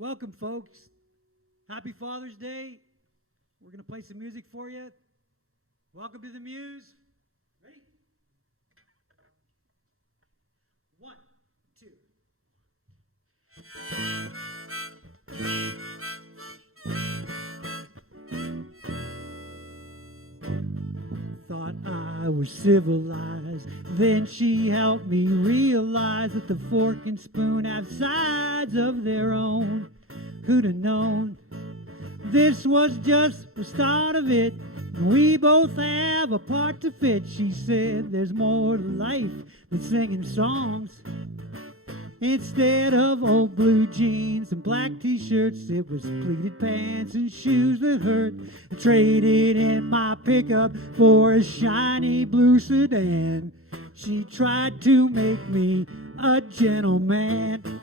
Welcome, folks. Happy Father's Day. We're going to play some music for you. Welcome to the Muse. Ready? One, two. Thought I was civilized. Then she helped me realize that the fork and spoon have sides of their own. Who'd have known? This was just the start of it. We both have a part to fit. She said there's more to life than singing songs. Instead of old blue jeans and black t-shirts, it was pleated pants and shoes that hurt. I traded in my pickup for a shiny blue sedan. She tried to make me a gentleman.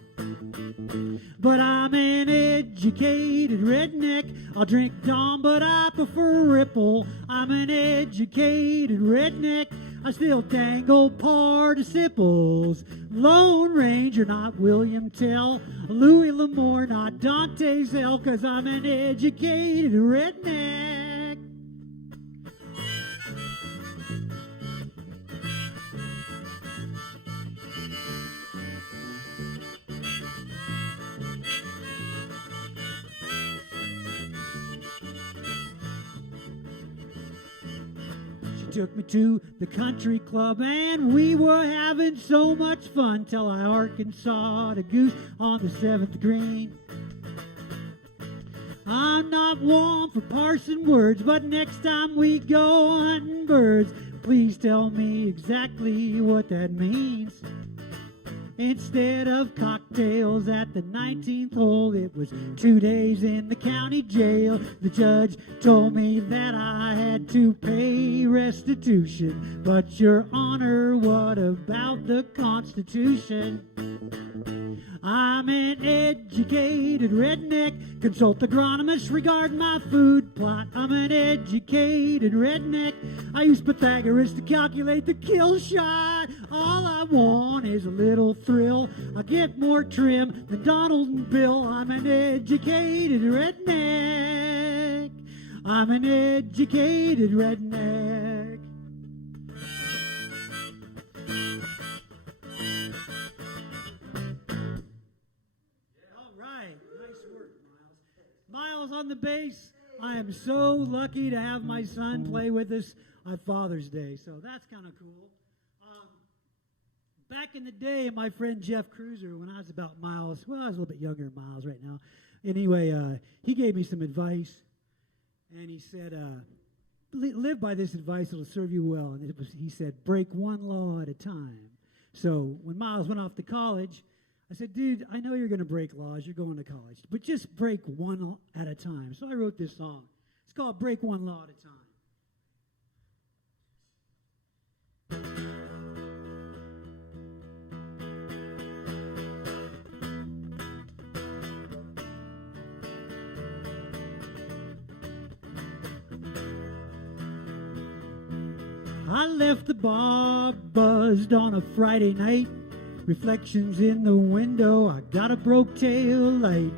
But I'm an educated redneck. I'll drink Dawn, but I prefer Ripple. I'm an educated redneck. I still dangle participles. Lone Ranger, not William Tell. Louis L'Amour, not Dante Zell. 'Cause I'm an educated redneck. Took me to the country club and we were having so much fun till I Arkansas a goose on the 7th green. I'm not one for parsing words, but next time we go hunting birds, please tell me exactly what that means. Instead of cocktails at the 19th hole, it was 2 days in the county jail. The judge told me that I had to pay restitution. But, Your Honor, what about the Constitution? I'm an educated redneck. Consult agronomist regarding my food plot. I'm an educated redneck. I use Pythagoras to calculate the kill shot. All I want is a little thrill. I get more trim than Donald and Bill. I'm an educated redneck. I'm an educated redneck. Miles on the bass. I am so lucky to have my son play with us on Father's Day, so that's kind of cool. Back in the day, my friend Jeff Cruiser, when I was about Miles, well, I was a little bit younger than Miles right now. Anyway, he gave me some advice, and he said, live by this advice, it'll serve you well. And he said, break one law at a time. So when Miles went off to college, I said, dude, I know you're going to break laws. You're going to college. But just break one at a time. So I wrote this song. It's called Break One Law at a Time. I left the bar buzzed on a Friday night. Reflections in the window, I got a broke tail light.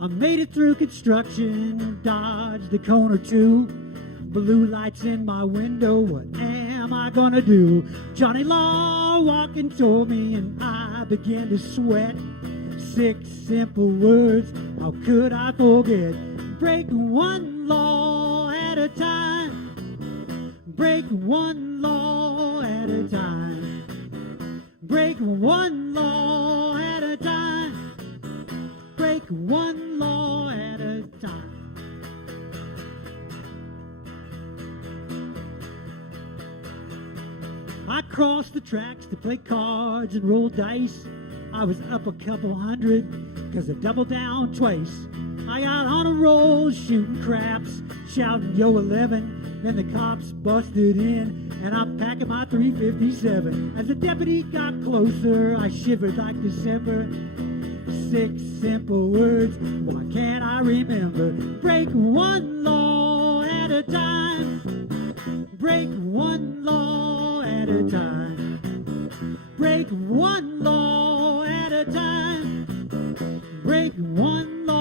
I made it through construction, dodged a cone or two. Blue lights in my window, what am I gonna do? Johnny Law walking toward me and I began to sweat. 6 simple words, how could I forget? Break one law at a time. Break one law at a time. Break one law at a time. Break one law at a time. I crossed the tracks to play cards and roll dice. I was up a couple hundred, 'cause I doubled down twice. I got on a roll shooting craps, shouting yo 11. Then the cops busted in, and I'm packing my 357. As the deputy got closer, I shivered like December. 6 simple words, why can't I remember? Break one law at a time. Break one law at a time. Break one law at a time. Break one law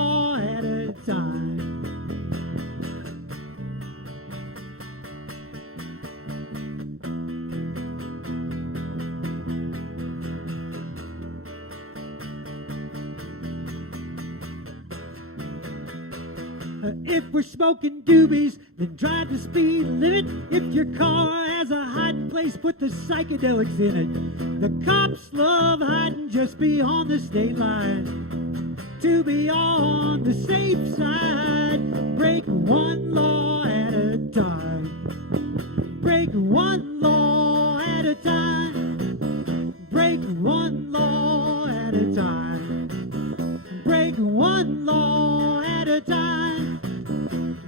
If we're smoking doobies, then drive the speed limit. If your car has a hiding place, put the psychedelics in it. The cops love hiding just beyond the state line. To be on the safe side, break one law at a time. Break one law at a time. Break one law at a time. Break one law at a time.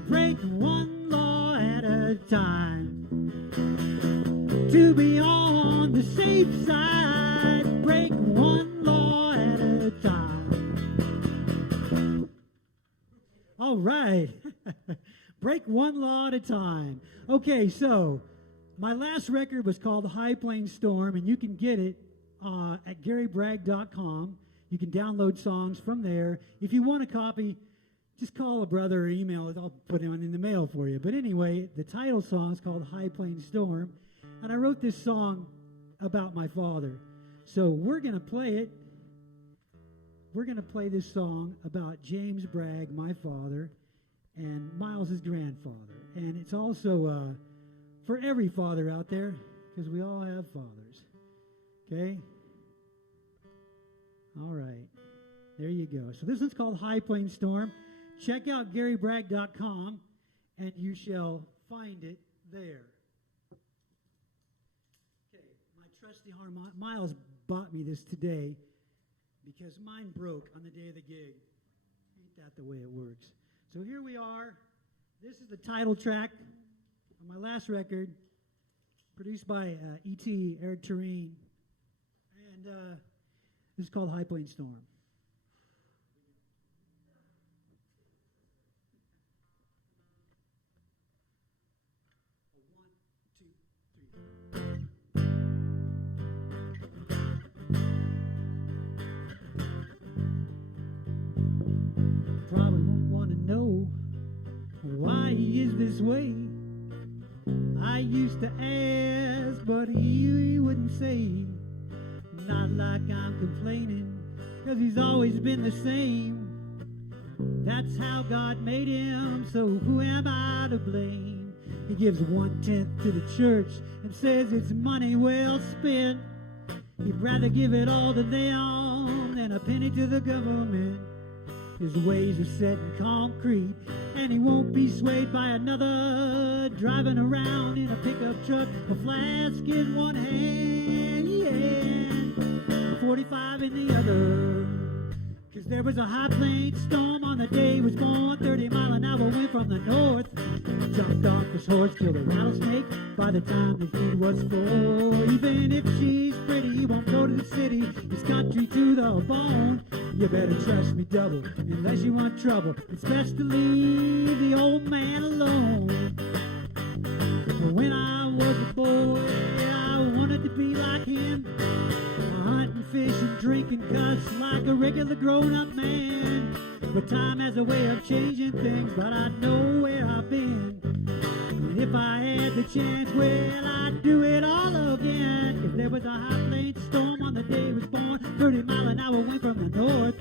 Break one law at a time. To be on the safe side, break one law at a time. All right. Break one law at a time. Okay, so my last record was called High Plains Storm, and you can get it at GaryBragg.com. You can download songs from there. If you want a copy, just call a brother or email it. I'll put it in the mail for you. But anyway, the title song is called High Plains Storm, and I wrote this song about my father. So we're going to play it. We're going to play this song about James Bragg, my father, and Miles' grandfather. And it's also for every father out there, because we all have fathers. Okay? All right. There you go. So this one's called High Plains Storm. Check out GaryBragg.com, and you shall find it there. Okay, my trusty Miles bought me this today because mine broke on the day of the gig. Ain't that the way it works? So here we are. This is the title track on my last record, produced by E.T. Eric Tureen. And this is called High Plains Storm. Probably won't want to know why he is this way. I used to ask, but he wouldn't say. Not like I'm complaining, 'cause he's always been the same. That's how God made him, so who am I to blame? He gives 1/10 to the church and says it's money well spent. He'd rather give it all to them than a penny to the government. His ways are set in concrete, and he won't be swayed by another. Driving around in a pickup truck, a flask in one hand, yeah, 45 in the other. 'Cause there was a high plains storm on the day he was born. 30 mile an hour wind from the north. Jumped off his horse, killed a rattlesnake by the time that he was 4. Even if she's pretty, he won't go to the city. His country to the bone. You better trust me double, unless you want trouble. It's best to leave the old man alone. When I was a boy, I wanted to be like him. Hunting, fishing, drinking, cuss like a regular grown-up man. But time has a way of changing things, but I know where I've been. And if I had the chance, well, I'd do it all again. If there was a high plains storm on the day he was born, 30 mile an hour wind from the north.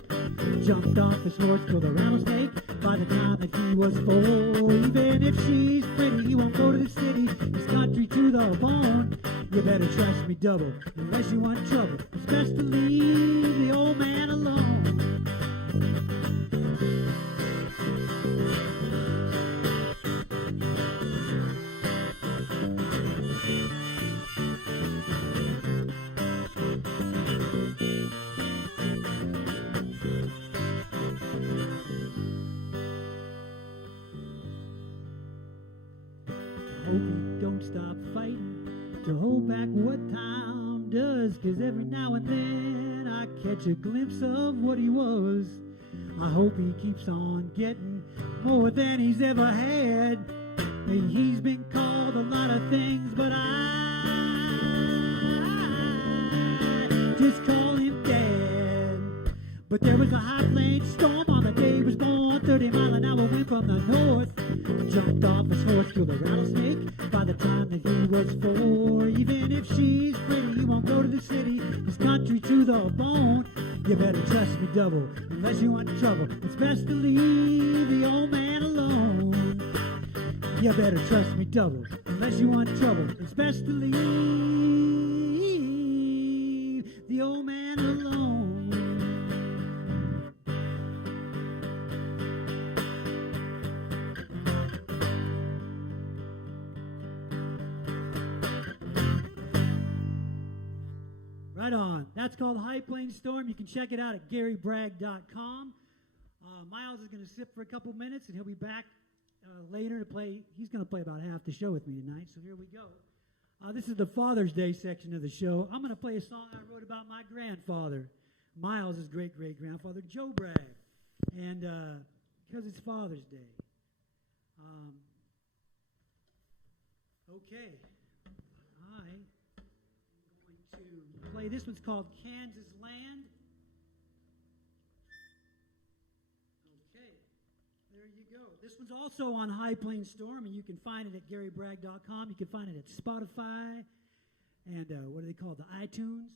Jumped off his horse, killed a rattlesnake by the time that he was 4. Even if she's pretty, he won't go to the city. His country to the bone. You better trust me double, unless you want trouble. It's best to leave the old man alone. Hope you don't stop fighting to hold back what time does, 'cause every now and then I catch a glimpse of what he was. I hope he keeps on getting more than he's ever had. He's been called a lot of things, but I just call him Dad. But there was a high plains storm on the day he was born. 30 mile an hour wind from the north. Jumped off his horse, killed a rattlesnake by the time that he was 4. Even if she's pretty, he won't go to the city. His country to the bone. You better trust me double, unless you want trouble. It's best to leave the old man alone. You better trust me double, unless you want trouble. It's best to leave the old man alone. Right on. That's called High Plains Storm. You can check it out at GaryBragg.com. Miles is going to sit for a couple minutes, and he'll be back later to play. He's going to play about half the show with me tonight, so here we go. This is the Father's Day section of the show. I'm going to play a song I wrote about my grandfather, Miles' great-great-grandfather, Joe Bragg, and because it's Father's Day. Okay. I'm going to play. This one's called Kansas Land. There you go. This one's also on High Plains Storm, and you can find it at GaryBragg.com. You can find it at Spotify and what do they call it? The iTunes.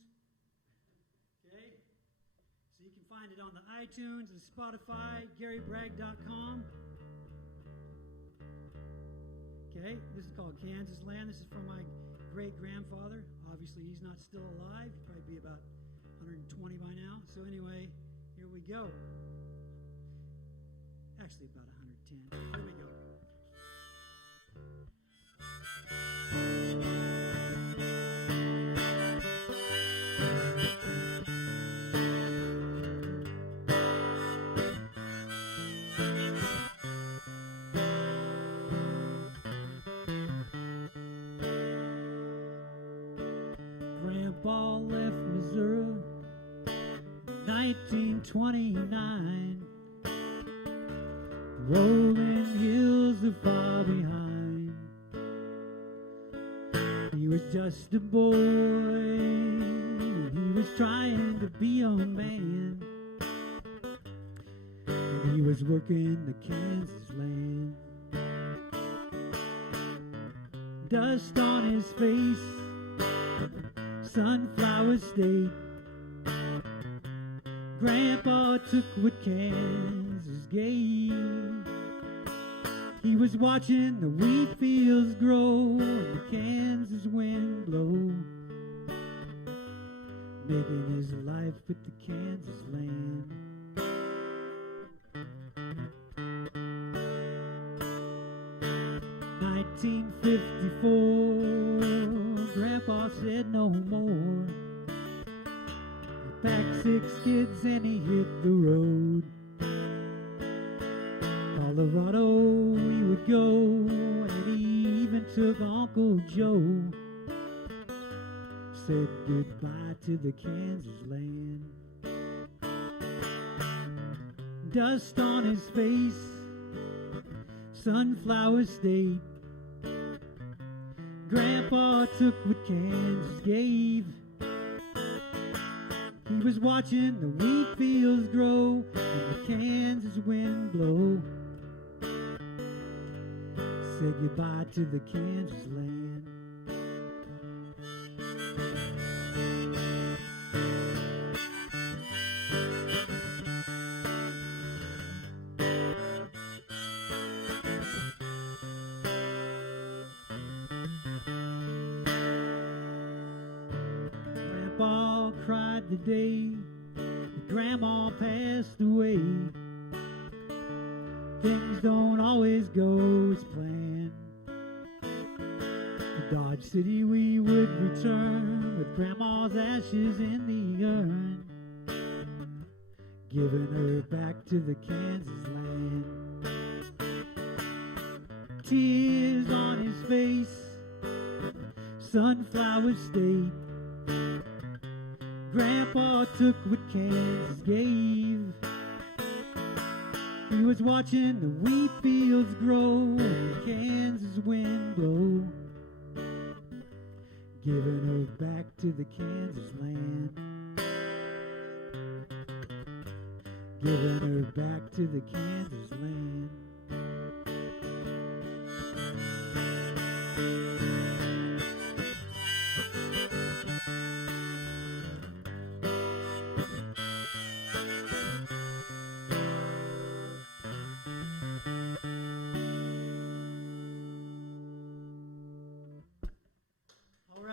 Okay? So you can find it on the iTunes and Spotify, GaryBragg.com. Okay? This is called Kansas Land. This is from my great-grandfather. Obviously, he's not still alive. He'd probably be about 120 by now. So anyway, here we go. Actually, about 110. Here we go. Grandpa left Missouri, 1929. Rolling hills are far behind. He was just a boy, he was trying to be a man, and he was working the Kansas land. Dust on his face, sunflower state. Grandpa took what Kansas gave. He was watching the wheat fields grow and the Kansas wind blow, making his life with the Kansas land. "1954, Grandpa said no more. He packed 6 kids and he hit the road. Colorado we would go, and he even took Uncle Joe. Said goodbye to the Kansas land. Dust on his face, sunflower state. Grandpa took what Kansas gave. He was watching the wheat fields grow and the Kansas wind blow. Said goodbye to the Kansas land. Grandpa cried the day that Grandma passed away. Things don't always go as planned. To Dodge City we would return with Grandma's ashes in the urn, giving her back to the Kansas land. Tears on his face, sunflower state. Grandpa took what Kansas gave. He was watching the wheat fields grow and the Kansas wind blow, giving her back to the Kansas land. Giving her back to the Kansas land.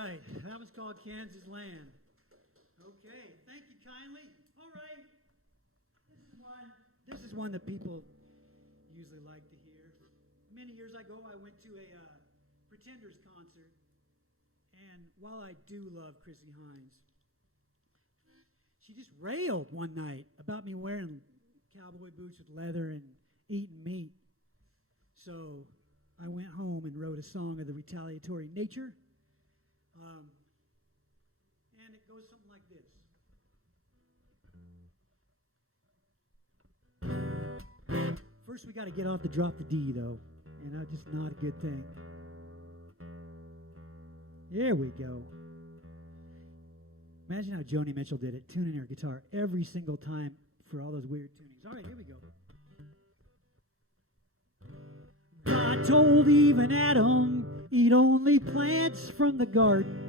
right, that was called Kansas Land. Okay, thank you kindly. All right, this is one that people usually like to hear. Many years ago, I went to a Pretenders concert, and while I do love Chrissy Hines, she just railed one night about me wearing cowboy boots with leather and eating meat. So I went home and wrote a song of the retaliatory nature. And it goes something like this. First, we got to get off the drop the D, though. And that's just not a good thing. There we go. Imagine how Joni Mitchell did it, tuning her guitar every single time for all those weird tunings. All right, here we go. God told Eve and Adam, eat only plants from the garden.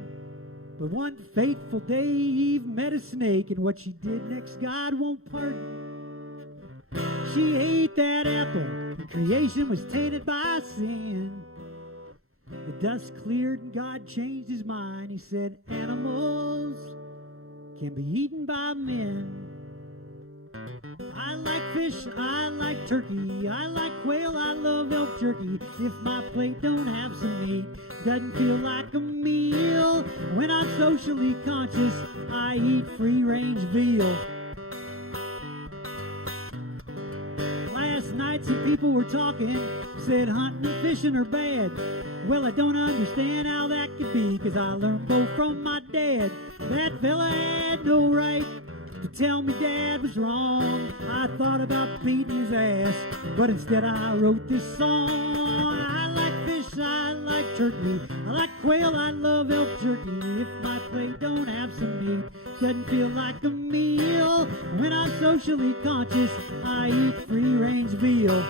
But one fateful day, Eve met a snake, and what she did next, God won't pardon. She ate that apple, and creation was tainted by sin. The dust cleared, and God changed his mind. He said, animals can be eaten by men. I like fish, I like turkey, I like quail, I love elk jerky. If my plate don't have some meat, doesn't feel like a meal. When I'm socially conscious, I eat free-range veal. Last night some people were talking, said hunting and fishing are bad. Well, I don't understand how that could be, 'cause I learned both from my dad. That fella had no right to tell me Dad was wrong. I thought about beating his ass, but instead I wrote this song. I like fish, I like turkey, I like quail, I love elk jerky. If my plate don't have some meat, doesn't feel like a meal. When I'm socially conscious, I eat free-range veal.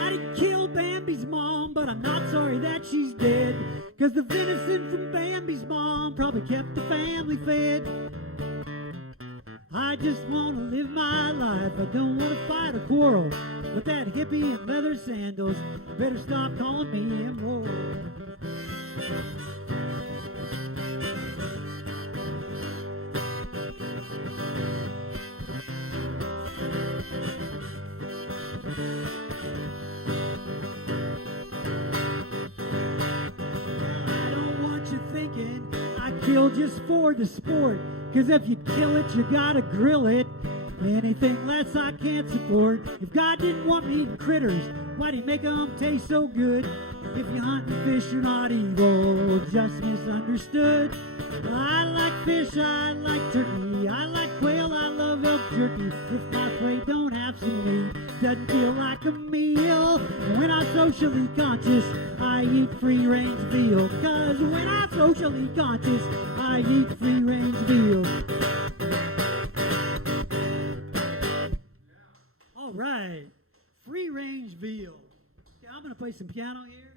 I didn't kill Bambi's mom, but I'm not sorry that she's dead, 'cause the venison from Bambi's mom probably kept the family fed. I just want to live my life, I don't want to fight or quarrel. But that hippie in leather sandals better stop calling me immoral. I don't want you thinking I kill just for the sport. 'Cause if you kill it, you gotta grill it. Anything less I can't support. If God didn't want me eating critters, why'd he make them taste so good? If you hunt and fish, you're not evil, just misunderstood. I like fish, I like turkey, I like quail, I love elk jerky. If my plate don't have some meat, doesn't feel like a meal. When I'm socially conscious, I eat free-range veal. 'Cause when I'm socially conscious, I eat free-range veal. All right, free-range veal. Okay, I'm going to play some piano here,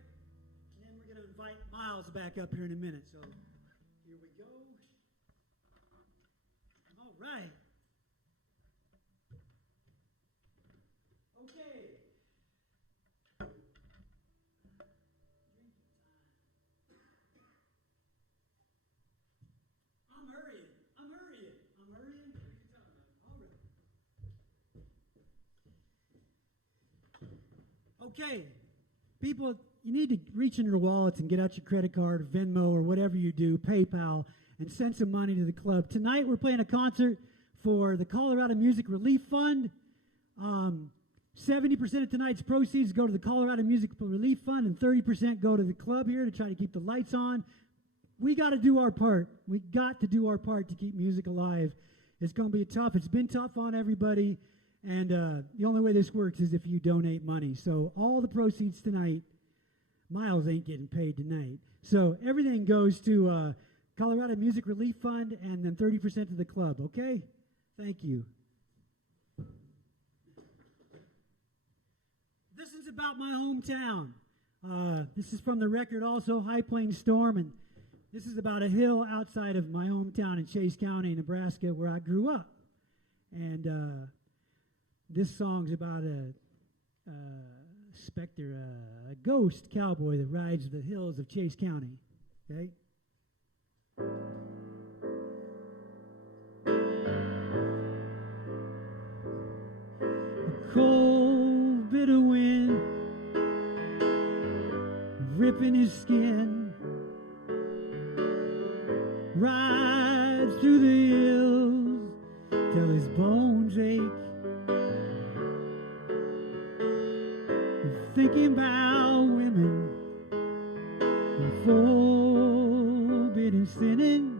and then we're going to invite Miles back up here in a minute. So here we go. All right. Okay. I'm hurrying. All right. Okay. People, you need to reach in your wallets and get out your credit card, or Venmo, or whatever you do, PayPal, and send some money to the club. Tonight we're playing a concert for the Colorado Music Relief Fund. 70% of tonight's proceeds go to the Colorado Music Relief Fund, and 30% go to the club here to try to keep the lights on. We got to do our part. We got to do our part to keep music alive. It's going to be tough. It's been tough on everybody, and the only way this works is if you donate money. So all the proceeds tonight, Miles ain't getting paid tonight. So everything goes to Colorado Music Relief Fund, and then 30% to the club, okay? Thank you. This is about my hometown. This is from the record also, High Plains Storm, and this is about a hill outside of my hometown in Chase County, Nebraska, where I grew up. And this song's about a specter, a ghost cowboy that rides the hills of Chase County. Okay? A cold, bitter wind ripping his skin, rides through the hills till his bones ache. Thinking about women and forbidden sinning,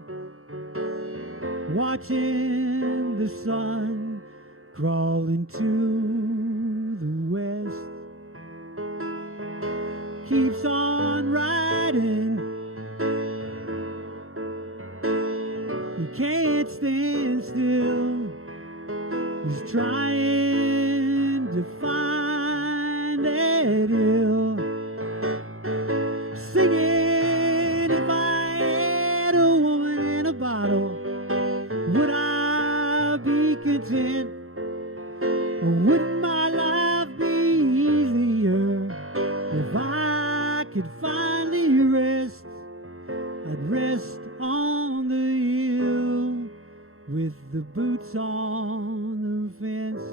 watching the sun crawl into the west. Keeps on riding, he can't stand still. He's trying to find that hill, singing, if I had a woman and a bottle, would I be content? Or wouldn't my life be easier if I could finally rest? I'd rest on the hill with the boots on the fence.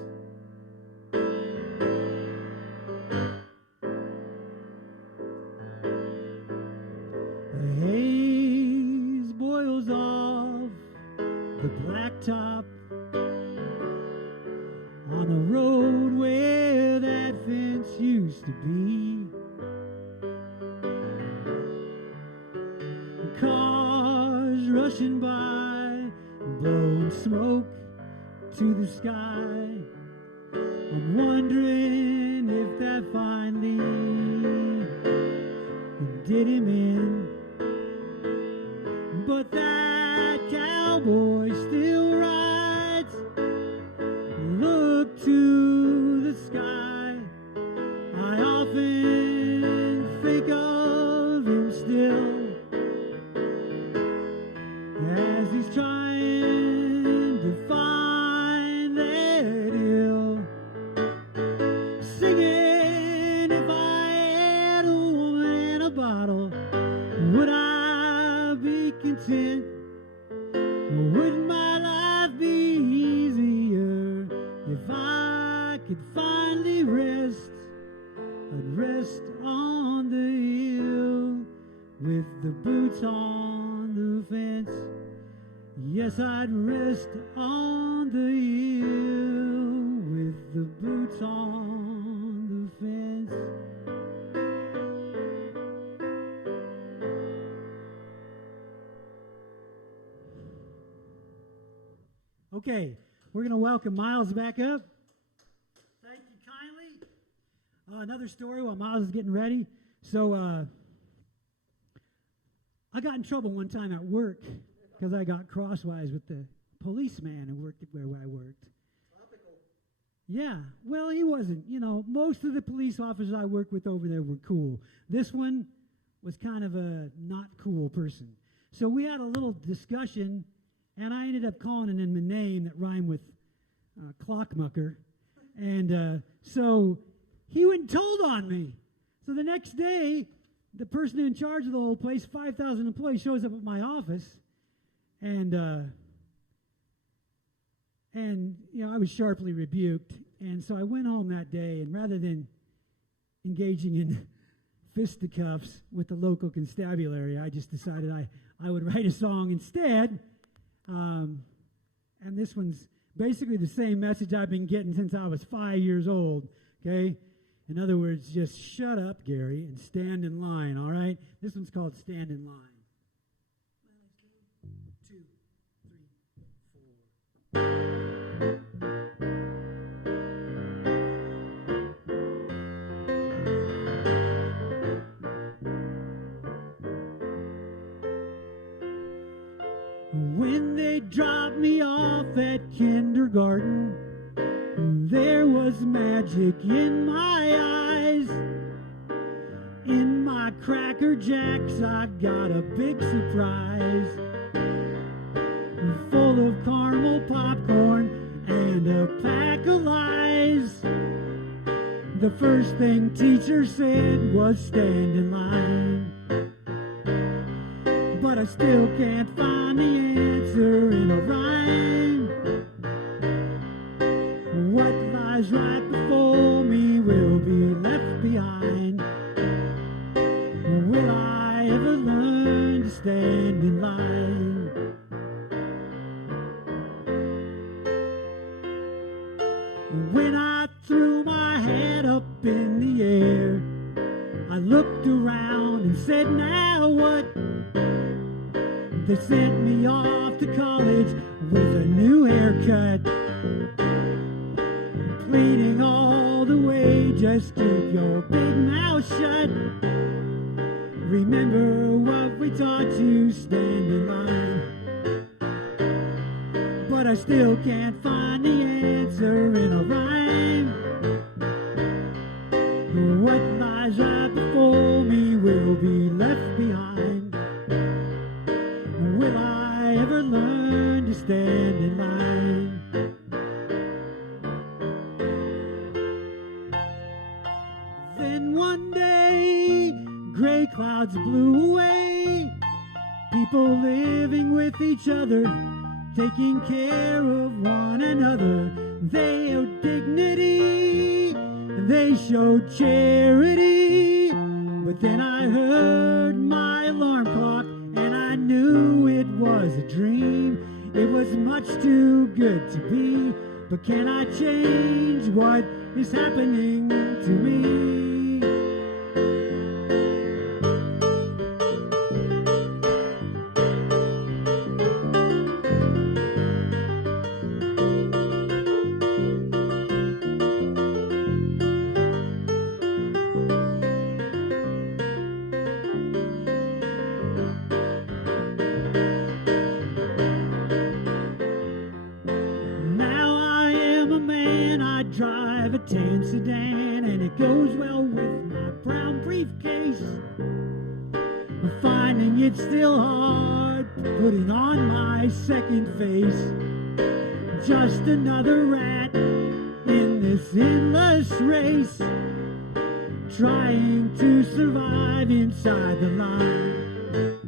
The haze boils off the blacktop on the road where that fence used to be. Cars rushing by, blowing smoke to the sky. I'm wondering if that finally did him in. But that cowboy still rides. Look to the sky. I often think of him still as he's trying to find that hill, singing, if I had a woman and a bottle, would I be content? Or wouldn't my life be easier if I could finally rest? I'd rest on the hill with the boots on the fence. Yes, I'd rest on the hill with the boots on the fence. Okay, we're going to welcome Miles back up. Thank you kindly. Another story while Miles is getting ready. So, I got in trouble one time at work because I got crosswise with the policeman who worked where I worked. Topical. Yeah, well, he wasn't. You know, most of the police officers I worked with over there were cool. This one was kind of a not cool person. So we had a little discussion, and I ended up calling him a name that rhymed with clockmucker. And so he went and told on me. So the next day, the person in charge of the whole place, 5,000 employees, shows up at my office. And you know, I was sharply rebuked. And so I went home that day, and rather than engaging in fisticuffs with the local constabulary, I just decided I would write a song instead. And this one's basically the same message I've been getting since I was 5 years old, okay? In other words, just shut up, Gary, and stand in line, all right? This one's called Stand in Line. 1, 2, 3, 4. When they dropped me off at kindergarten, there was magic in my eyes. In my Cracker Jacks, I got a big surprise, full of caramel popcorn and a pack of lies. The first thing teacher said was stand in line. but I still can't find the answer in a rhyme. What lies right before me will be left behind. Will I ever learn to stand in line? When I threw my head up in the air, I looked around and said, now what? They sent me off to college with a new haircut, pleading all the way, just keep your big mouth shut. Remember what we taught you, stand in line. But I still can't find the answer in a rhyme. What lies right before me will be left behind. Will I ever learn to stand in line? Then one day, gray clouds blew away. People living with each other, taking care of one another. They showed dignity, they showed charity. But then I heard my alarm clock and I knew it was a dream. It was much too good to be. But can I change what is happening to me? Drive a tan sedan and it goes well with my brown briefcase. I'm finding it still hard putting on my second face. Just another rat in this endless race, trying to survive inside the line.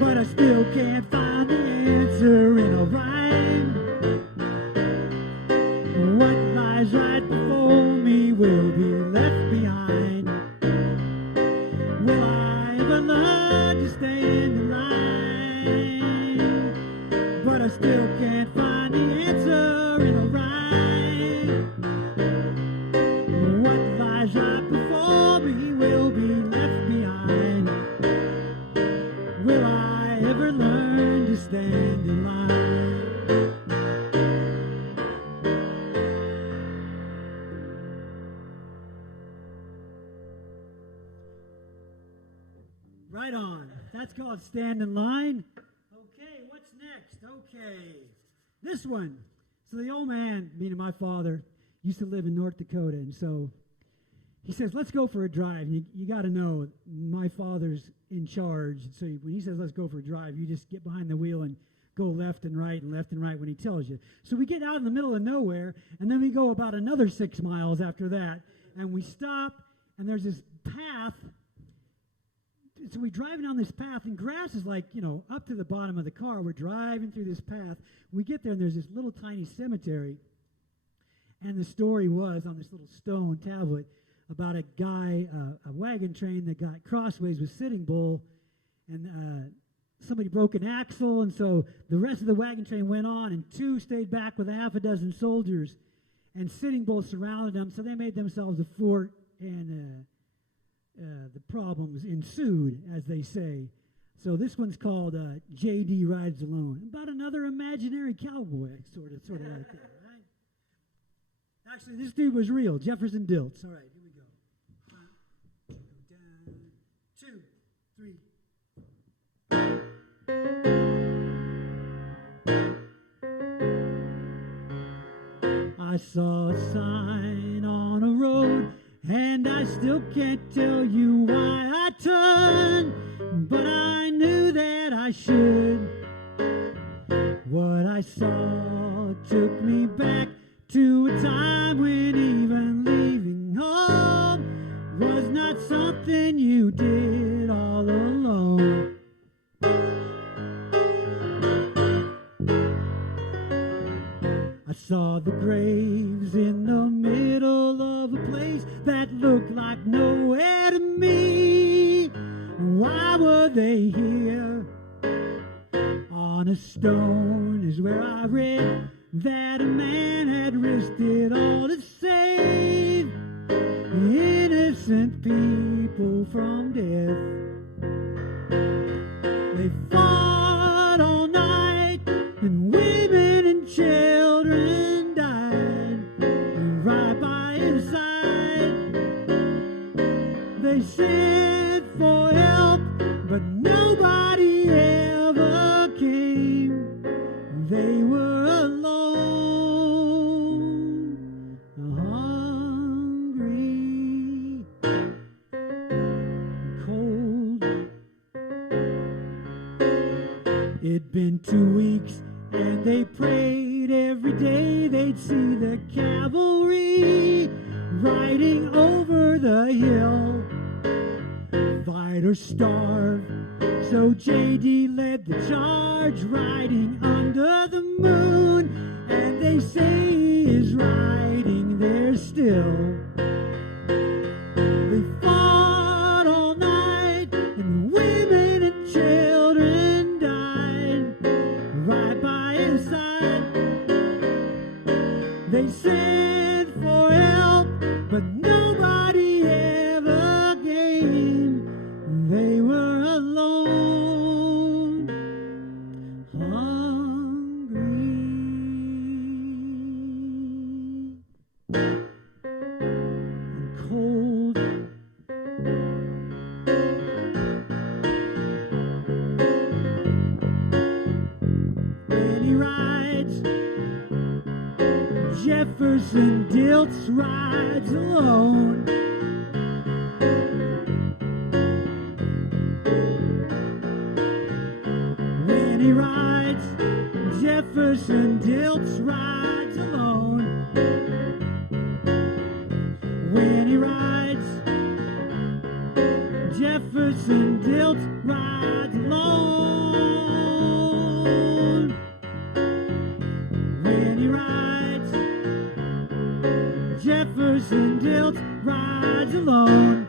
But I still can't find the answer in a rhyme. What lies right before me will be left behind. Will I ever learn to stand in line? But I still can't find the answer in a rhyme. What lies right before me will be left behind. Will I ever learn to stand in line? Right on. That's called Stand in Line. Okay, what's next? Okay. This one. So the old man, meaning my father, used to live in North Dakota, and so he says, let's go for a drive. And you got to know, my father's in charge. So when he says, let's go for a drive, you just get behind the wheel and go left and right when he tells you. So we get out in the middle of nowhere, and then we go about another 6 miles after that, and we stop, and there's this path. So we're driving down this path, and grass is like, up to the bottom of the car. We're driving through this path. We get there, and there's this little tiny cemetery. And the story was on this little stone tablet about a guy, a wagon train that got crossways with Sitting Bull, and somebody broke an axle, and so the rest of the wagon train went on, and 2 stayed back with a half a dozen soldiers, and Sitting Bull surrounded them, so they made themselves a fort, and the problems ensued, as they say. So this one's called J.D. Rides Alone. About another imaginary cowboy, sort of like that, right? Actually, this dude was real, Jefferson Dilts. All right, here we go. 1, 2, 3. I saw a sign on a road, and I still can't tell you why I turned, but I knew that I should. What I saw took me back to a time when even leaving home was not something you did all alone. saw the graves in the middle of a place that looked like nowhere to me. Why were they here? On a stone is where I read that a man had risked it all to save innocent people from death. They fought all night, and women and children died right by his side. They sent for help, but nobody ever came. They were alone, hungry, cold. It'd been 2 weeks, and they prayed every day they'd see the cavalry riding over the hill. Fight or starve, so J.D. led the charge, riding under the moon, and they say he is riding there still. They fought all night, and women and children died right by his side. They sent for help, but nobody ever came. They were alone, hungry, and cold. When he rides, Jefferson Dilts rides alone. When he rides, Jefferson Dilts rides alone. When he rides, Jefferson Dilts rides alone. When he rides, Jefferson Dilts rides alone.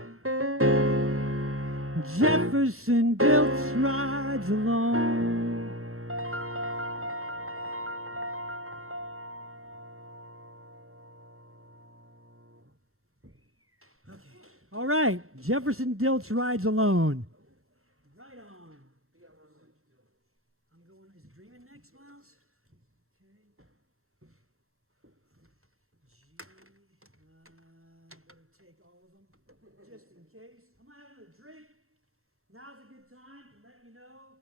Jefferson Dilts rides alone. Okay. All right, Jefferson Dilts rides alone. Right on. I'm going. Is Dreaming next, Miles? Okay. Better take all of them just in case. I'm having a drink. Now's a good time to let you know.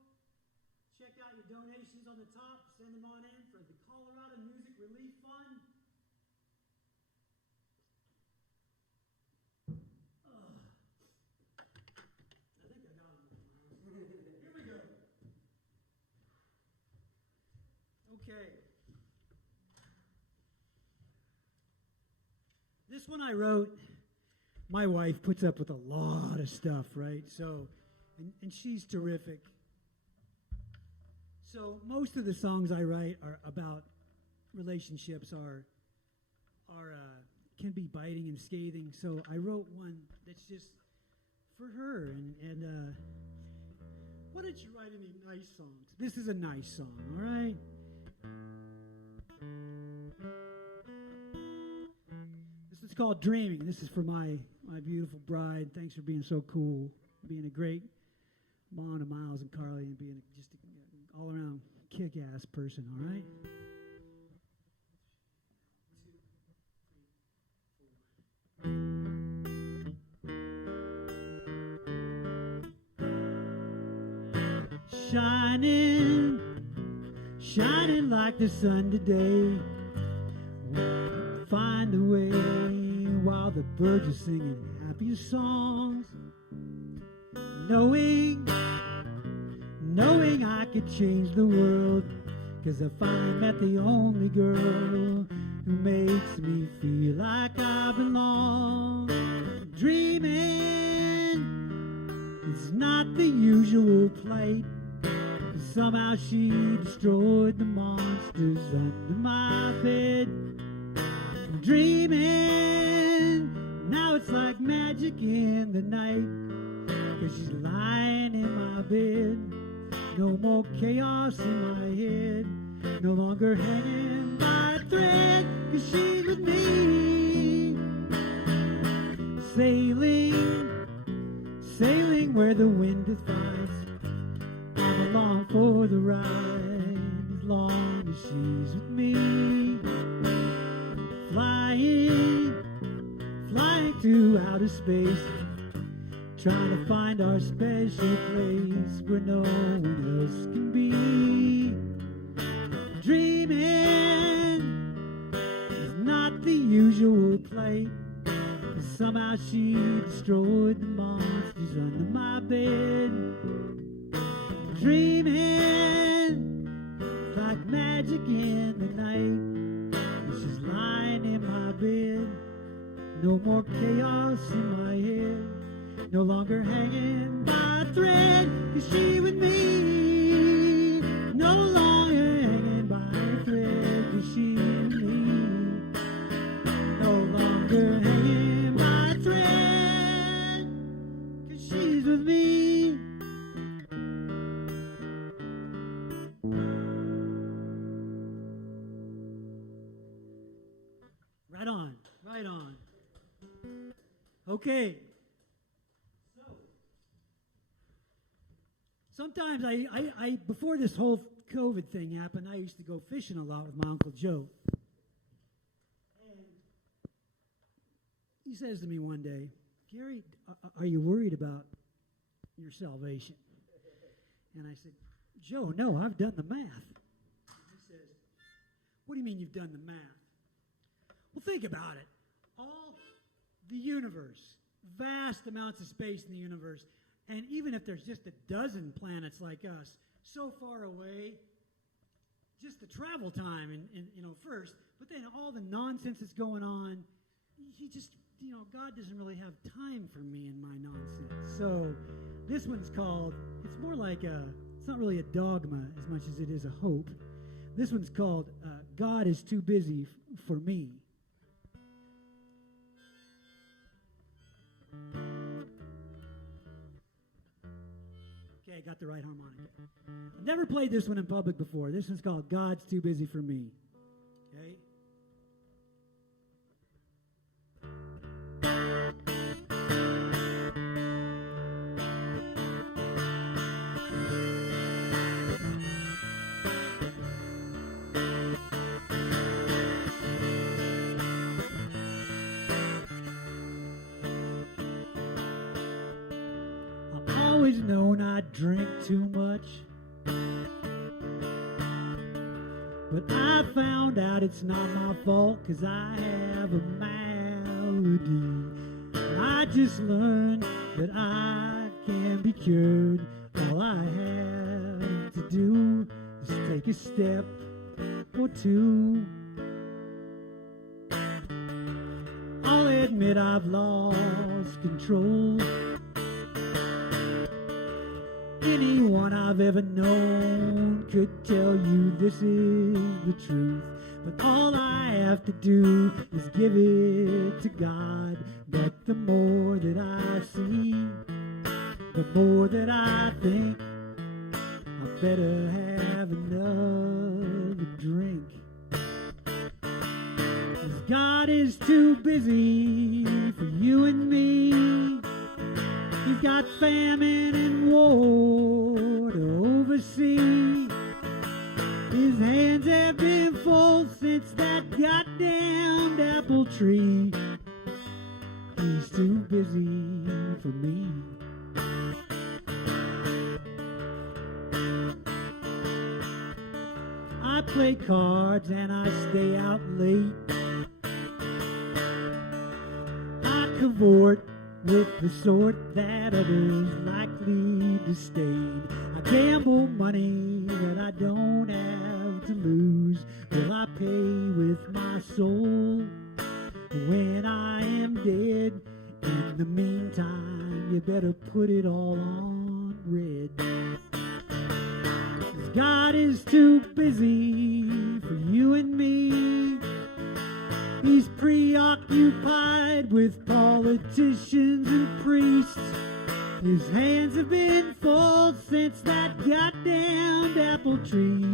Check out your donations on the top. Send them on in for the Colorado Music Relief Fund. I think I got them. Here we go. Okay. This one I wrote. My wife puts up with a lot of stuff, right? So, and she's terrific. So most of the songs I write are about relationships, can be biting and scathing. So I wrote one that's just for her. And why don't you write any nice songs? This is a nice song, all right? This is called Dreaming. This is for my beautiful bride. Thanks for being so cool, being a great mom to Miles and Carly, and being just an all-around kick-ass person, all right? Shining like the sun today. Find a way while the birds are singing happy songs. Knowing I could change the world, 'cause I find that the only girl who makes me feel like I belong. Dreaming, it's not the usual plight, Somehow she destroyed the monsters under my bed. I'm dreaming, now it's like magic in the night, 'cause she's lying in my bed. No more chaos in my head, no longer hanging by a thread, 'cause she's with me. Sailing where the wind defines. I'm along for the ride as long as she's with me. Flying through outer space, trying to find our special place where no one else can be. Dreaming is not the usual play. Somehow she destroyed the monsters under my bed. Dreaming, it's like magic in the night. And she's lying in my bed. No more chaos in my head. No longer hanging by a thread. 'Cause she with me. No longer hanging by a thread. 'Cause she with me. No longer hanging by a thread. 'Cause she's with me. Right on, right on. Okay. So, sometimes I before this whole COVID thing happened, I used to go fishing a lot with my Uncle Joe. And he says to me one day, "Gary, are you worried about your salvation?" And I said, "Joe, no, I've done the math." He says, "What do you mean you've done the math?" Well, think about it. All the universe, vast amounts of space in the universe, and even if there's just a dozen planets like us, so far away, just the travel time, and first, but then all the nonsense that's going on, he just, God doesn't really have time for me and my nonsense. So this one's called, it's more like it's not really a dogma as much as it is a hope. This one's called God is Too Busy for Me. Okay, I got the right harmonica. I've never played this one in public before. This one's called God's Too Busy for Me. Okay? Always known I drink too much, but I found out it's not my fault, 'cause I have a malady. I just learned that I can be cured. All I have to do is take a step or two. I'll admit I've lost control. Anyone I've ever known could tell you this is the truth. But all I have to do is give it to God. But the more that I see, the more that I think I better have another drink. 'Cause God is too busy for you and me. He's got famine and war to oversee. His hands have been full since that goddamn apple tree. He's too busy for me. I play cards and I stay out late. I cavort with the sort that others likely disdain. I gamble money that I don't have to lose. Will I pay with my soul when I am dead? In the meantime, you better put it all on red. God is too busy for you and me. He's preoccupied with politicians and priests. His hands have been full since that goddamn apple tree.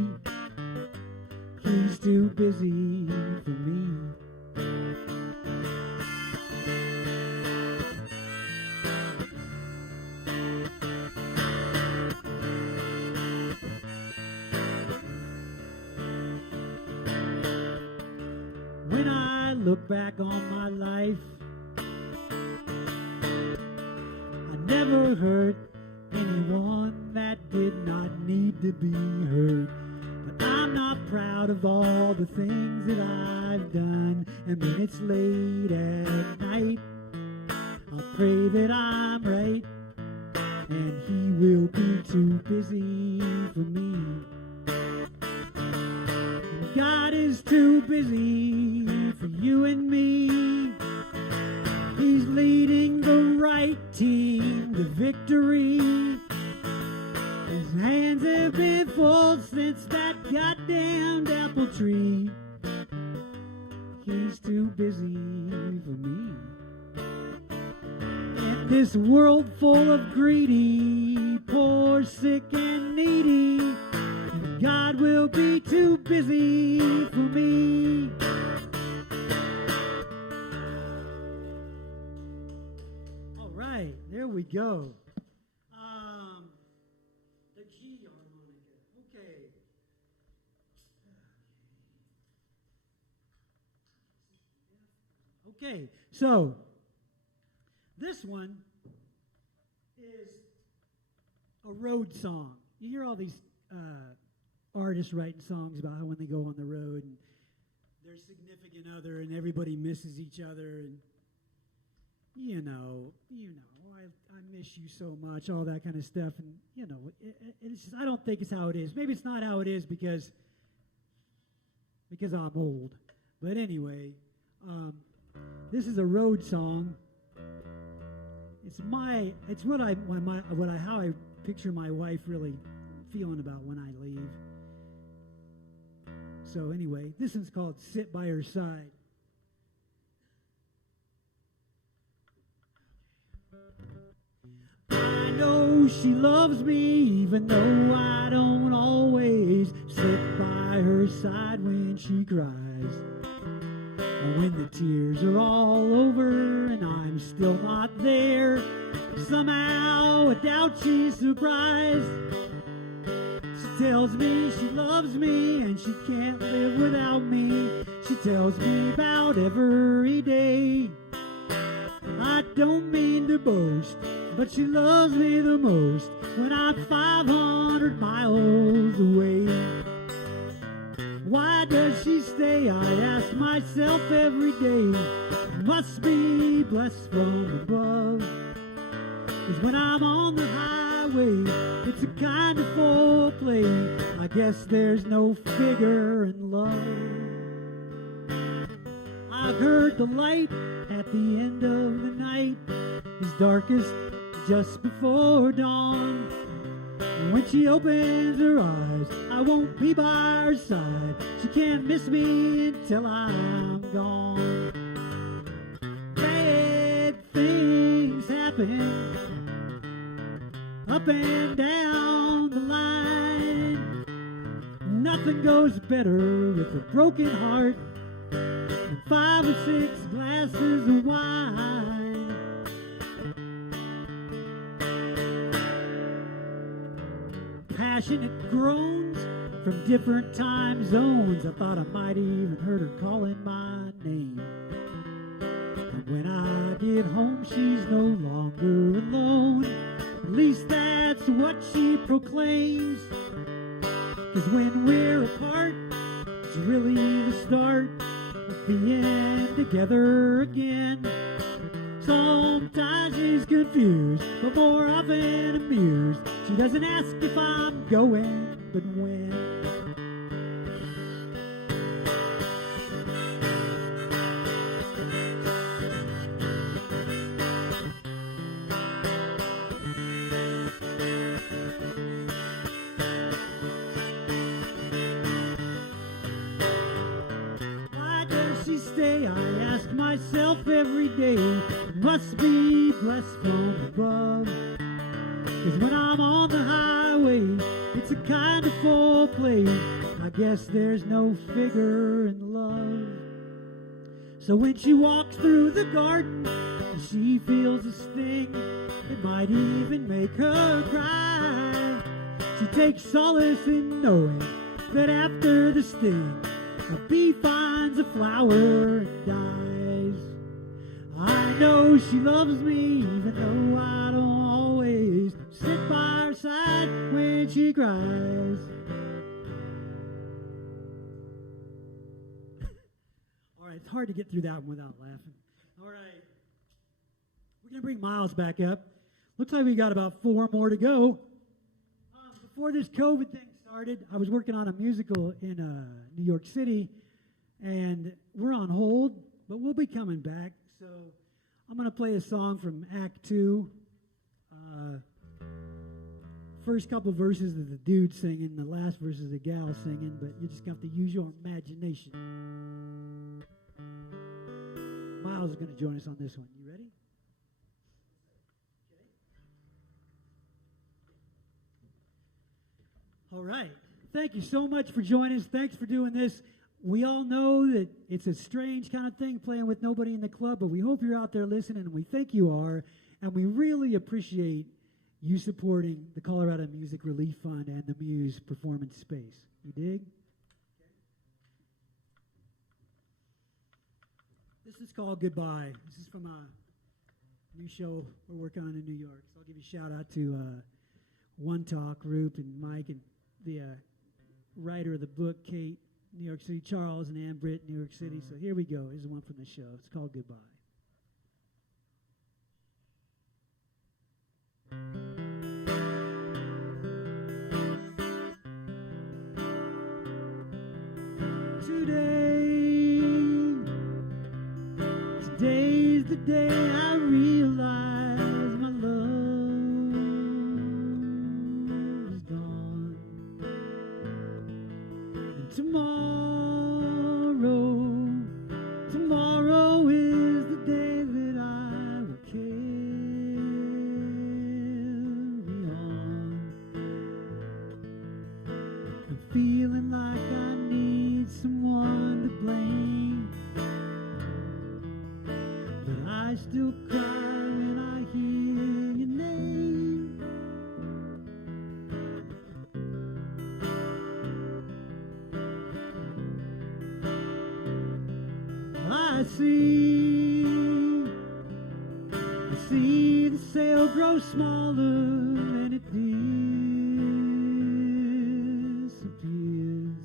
He's too busy for me. When I look back on my life, I never hurt anyone that did not need to be hurt. But I'm not proud of all the things that I've done. And when it's late at night, I'll pray that I'm right, and He will be too busy for me. God is too busy for you and me. He's leading the right team to victory. His hands have been full since that goddamn apple tree. He's too busy for me. In this world full of greedy, poor, sick, and needy, God will be too busy for me. All right, there we go. The G harmonica. Okay. Okay, so this one is a road song. You hear all these artists writing songs about how when they go on the road and their significant other and everybody misses each other, and you know, I miss you so much, all that kind of stuff, and it's just, I don't think it's how it is. Maybe it's not how it is because I'm old, but anyway, this is a road song. It's how I picture my wife really feeling about when I leave. So anyway, this one's called Sit by Her Side. I know she loves me, even though I don't always sit by her side when she cries. And when the tears are all over and I'm still not there, somehow I doubt she's surprised. She tells me she loves me and she can't live without me. She tells me about every day. I don't mean to boast, but she loves me the most when I'm 500 miles away. Why does she stay? I ask myself every day. Must be blessed from above. 'Cause when I'm on the highway, it's a kind of full play. I guess there's no figure in love. I've heard the light at the end of the night is darkest just before dawn. And when she opens her eyes, I won't be by her side. She can't miss me until I'm gone. Bad things happen up and down the line. Nothing goes better with a broken heart than 5 or 6 glasses of wine. Passionate groans from different time zones. I thought I might even heard her calling my name. And when I get home, she's no longer alone. At least that's what she proclaims. 'Cause when we're apart, it's really the start of being together again. Sometimes she's confused, but more often amused. She doesn't ask if I'm going, but when. day. It must be blessed from above. 'Cause when I'm on the highway, it's a kind of full place. I guess there's no figure in love. So when she walks through the garden, and she feels a sting, it might even make her cry. She takes solace in knowing that after the sting, a bee finds a flower and dies. I know she loves me, even though I don't always sit by her side when she cries. All right, it's hard to get through that one without laughing. All right, we're going to bring Miles back up. Looks like we got about 4 more to go. Before this COVID thing started, I was working on a musical in New York City, and we're on hold, but we'll be coming back. So I'm going to play a song from Act 2. First couple verses of the dude singing, the last verse is the gal singing, but you just have to use your imagination. Miles is going to join us on this one. You ready? Okay. All right. Thank you so much for joining us. Thanks for doing this. We all know that it's a strange kind of thing playing with nobody in the club, but we hope you're out there listening, and we think you are, and we really appreciate you supporting the Colorado Music Relief Fund and the Muse Performance Space. You dig? This is called Goodbye. This is from a new show we're working on in New York. So I'll give you a shout out to One Talk, Roop, and Mike, and the writer of the book, Kate, New York City, Charles, and Ann Britt, New York City. So here we go. Here's the one from the show. It's called Goodbye. Today's the day I realize my love is gone. And tomorrow is the day that I will carry on. I'm feeling like I need someone to blame, but I still cry when I hear your name. I see the sail grow smaller and it disappears.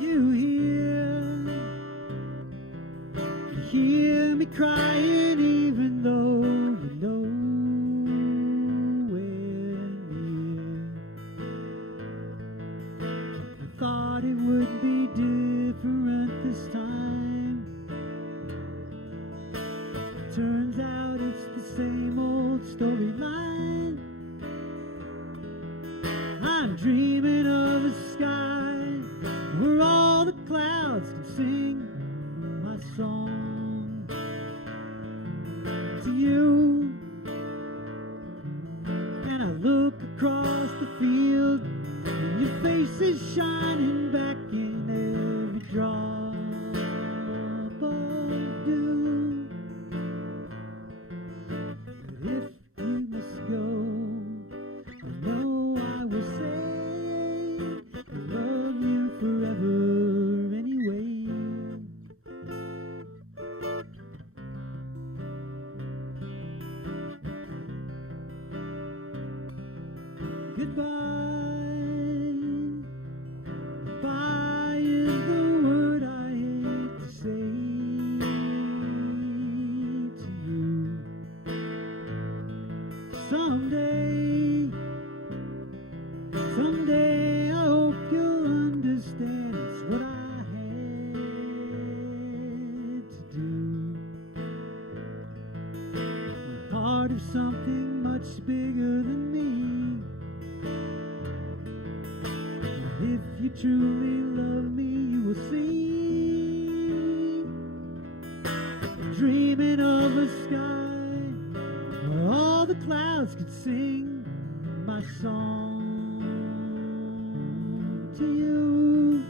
You hear me crying even though you're nowhere near. I thought it would be different this time. Turns out it's the same old storyline. I'm dreaming of a sky where all the clouds can sing my song to you. And I look across the field and your face is shining back in every drop of dew. But if you must go, I know I will say I love you forever anyway. Goodbye. Goodbye is the word I hate to say to you. Someday I hope you'll understand it's what I had to do. I'm part of something much bigger than me. And if you truly love me, you will see dreaming of a sky where all the clouds could sing my song to you.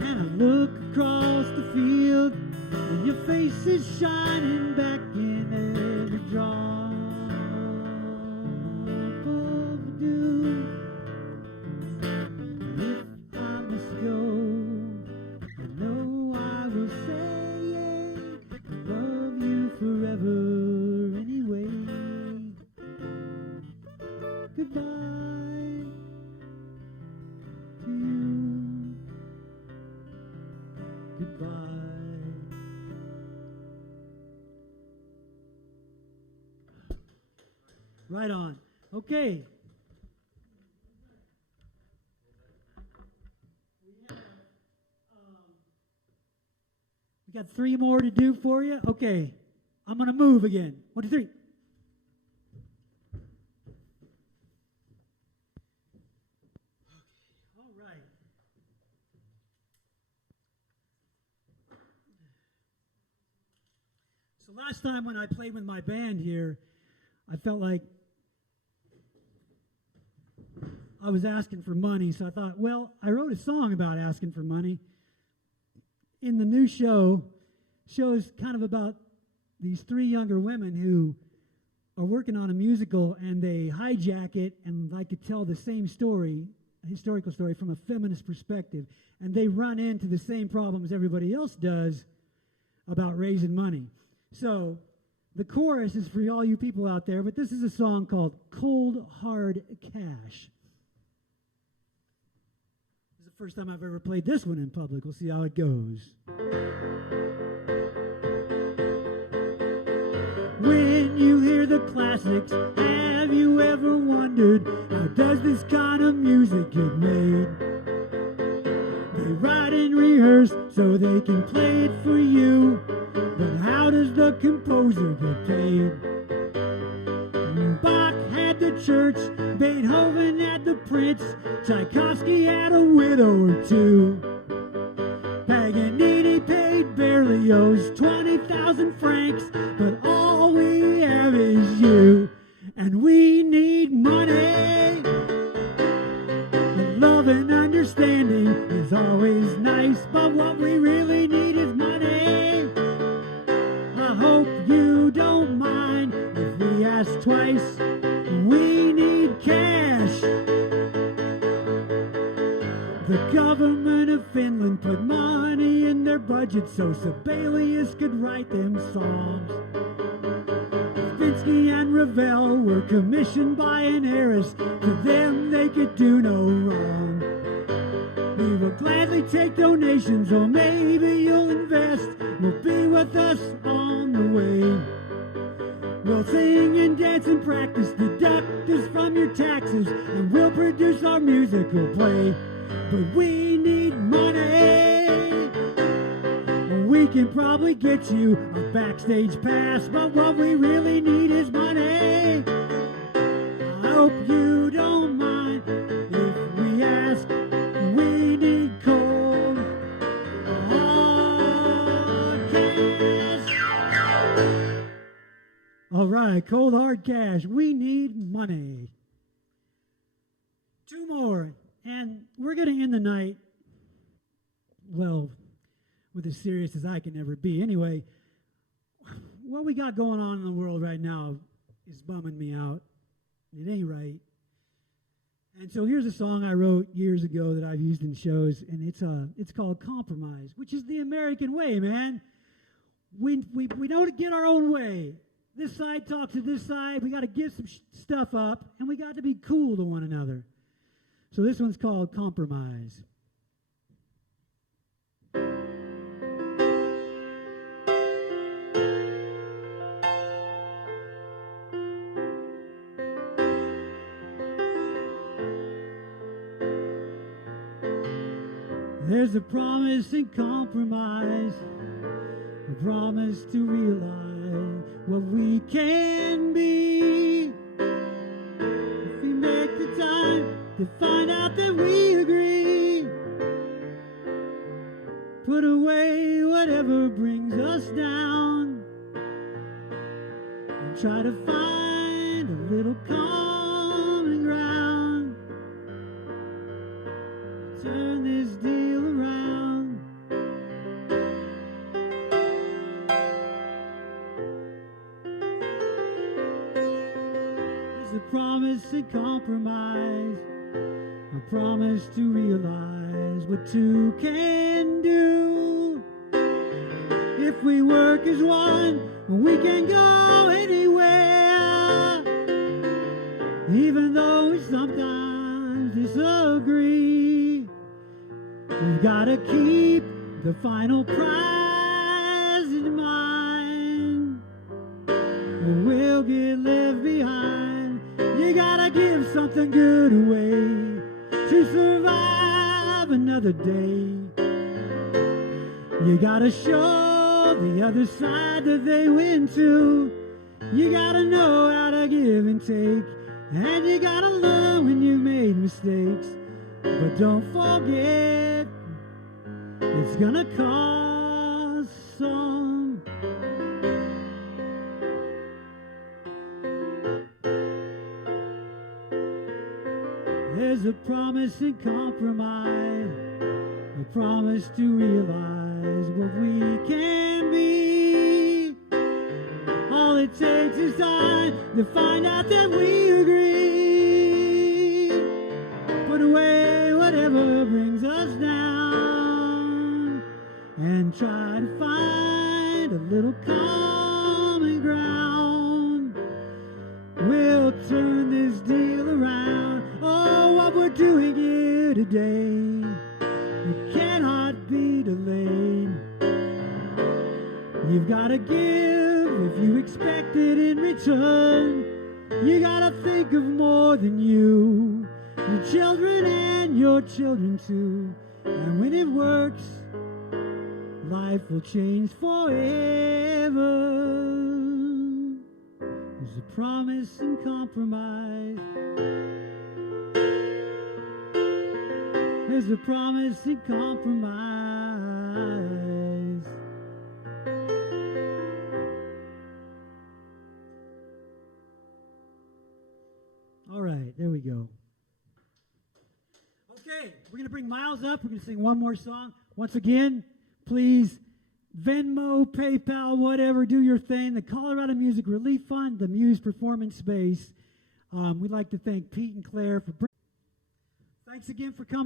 And I look across the field and your face is shining back in every drop of dew. If I must go, I know I will say I love you forever anyway. Goodbye to you. Goodbye. Right on. Okay. We got 3 more to do for you. Okay. I'm going to move again. 1, 2, 3. All right. So last time when I played with my band here, I felt like I was asking for money, so I thought, well, I wrote a song about asking for money. In the new show's kind of about these 3 younger women who are working on a musical, and they hijack it and like to tell the same story, a historical story, from a feminist perspective. And they run into the same problems everybody else does about raising money. So the chorus is for all you people out there, but this is a song called Cold Hard Cash. This is the first time I've ever played this one in public. We'll see how it goes. When you hear the classics, have you ever wondered, how does this kind of music get made? They write and rehearse so they can play it for you, but how does the composer get paid? Bach had the church, Beethoven had the prince, Tchaikovsky had a widow or 2. Paganini paid Berlioz 20,000 francs, but all we have is you, and we need money. Love and understanding is always nice, but what we really need is money. I hope you don't mind if we ask twice. We need cash. The government of Finland put money in their budget so Sibelius could write them songs. Stravinsky and Ravel were commissioned by an heiress. To them they could do no wrong. We will gladly take donations, or maybe you'll invest. Will be with us on the way. We'll sing and dance and practice, deduct us from your taxes, and we'll produce our musical play. But we need money. We can probably get you a backstage pass, but what we really need is money. I hope you don't mind if we ask. We need cold hard cash. All right, cold hard cash. We need money. 2 more. And we're going to end the night, well, with as serious as I can ever be. Anyway, what we got going on in the world right now is bumming me out. It ain't right. And so here's a song I wrote years ago that I've used in shows, and it's called Compromise, which is the American way, man. We don't get our own way. This side talks to this side. We got to give some stuff up, and we got to be cool to one another. So this one's called Compromise. There's a promise in compromise, a promise to realize what we can be. If we make the time to find out that we agree, put away whatever brings brings us down, and try to find a little common ground. Turn this deal around. There's a promise and compromise, a promise to realize what two can do. If we work as one, we can go anywhere, even though we sometimes disagree. We've got to keep the final prize in mind, or we'll get left behind. You gotta give something good away to survive another day. You gotta show the other side that they win too. You gotta know how to give and take, and you gotta learn when you've made mistakes. But don't forget, it's gonna cost some. There's a promise and compromise, a promise to realize what we can be. All it takes is time to find out that we agree. Put away whatever brings us down, and try to find a little common ground. We'll turn this deal around. Oh, what we're doing here today, it cannot be delayed. You've got to give if you expect it in return. You got to think of more than you, your children and your children too. And when it works, life will change forever. There's a promise and compromise. There's a promise and compromise. All right, there we go. Okay, we're going to bring Miles up. We're going to sing one more song. Once again, please, Venmo, PayPal, whatever, do your thing. The Colorado Music Relief Fund, the Muse Performance Space. We'd like to thank Pete and Claire for bringing. Thanks again for coming.